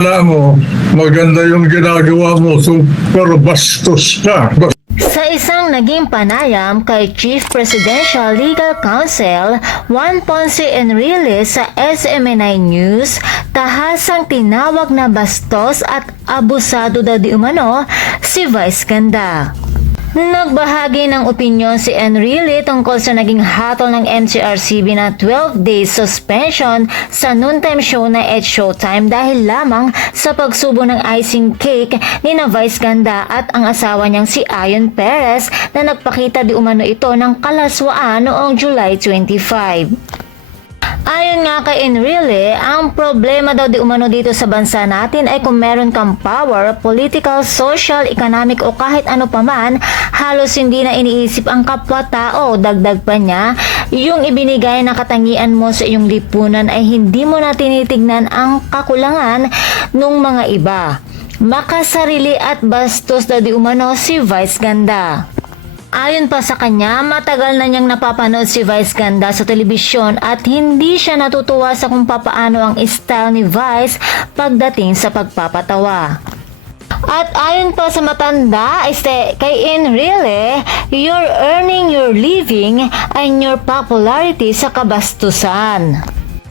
Alam mo, maganda yung ginagawa mo, super bastos ka. Sa isang naging panayam kay Chief Presidential Legal Counsel Juan Ponce Enrile sa SMNI News, tahasang tinawag na bastos at abusado daw di umano si Vice Ganda. Nagbahagi ng opinyon si Enrile tungkol sa naging hatol ng MTRCB na 12 days suspension sa noontime show na It's Showtime dahil lamang sa pagsubo ng icing cake ni na Vice Ganda at ang asawa niyang si Ayon Perez na nagpakita di umano ito ng kalaswaan noong July 25. Ayon nga kay Enrile, ang problema daw di umano dito sa bansa natin ay kung meron kang power, political, social, economic o kahit ano paman, halos hindi na iniisip ang kapwa-tao. Dagdag pa niya, yung ibinigay na katangian mo sa iyong lipunan ay hindi mo na tinitignan ang kakulangan ng mga iba. Makasarili at bastos daw di umano si Vice Ganda. Ayon pa sa kanya, matagal na niyang napapanood si Vice Ganda sa telebisyon at hindi siya natutuwa sa kung papaano ang style ni Vice pagdating sa pagpapatawa. At ayon pa sa matanda kay Enrile, you're earning your living and your popularity sa kabastusan.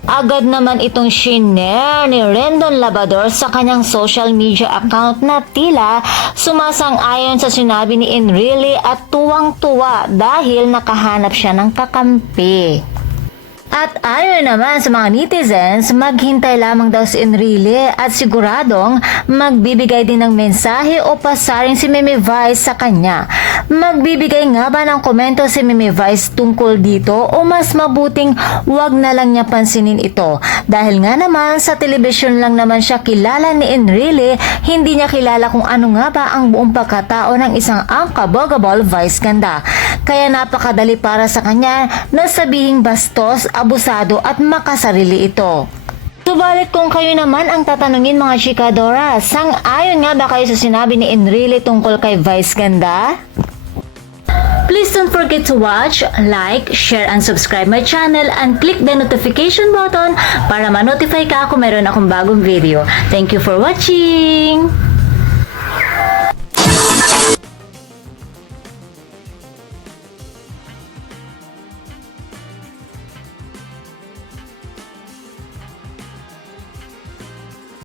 Agad naman itong shinare ni Rendon Labrador sa kanyang social media account na tila sumasang-ayon sa sinabi ni Enrile at tuwang-tuwa dahil nakahanap siya ng kakampi. At ayon naman sa mga netizens, maghintay lamang daw si Enrile at siguradong magbibigay din ng mensahe o pasaring si Meme Vice sa kanya. Magbibigay nga ba ng komento si Meme Vice tungkol dito o mas mabuting wag na lang niya pansinin ito? Dahil nga naman sa telebisyon lang naman siya kilala ni Enrile, hindi niya kilala kung ano nga ba ang buong pagkatao ng isang unkaboggable Vice Ganda. Kaya napakadali para sa kanya na sabihing bastos, abusado at makasarili ito. Subalit kung kayo naman ang tatanungin mga chikadora, sang-ayon nga ba kayo sa sinabi ni Enrile tungkol kay Vice Ganda? Please don't forget to watch, like, share, and subscribe my channel and click the notification button para ma-notify ka kung meron akong bagong video. Thank you for watching!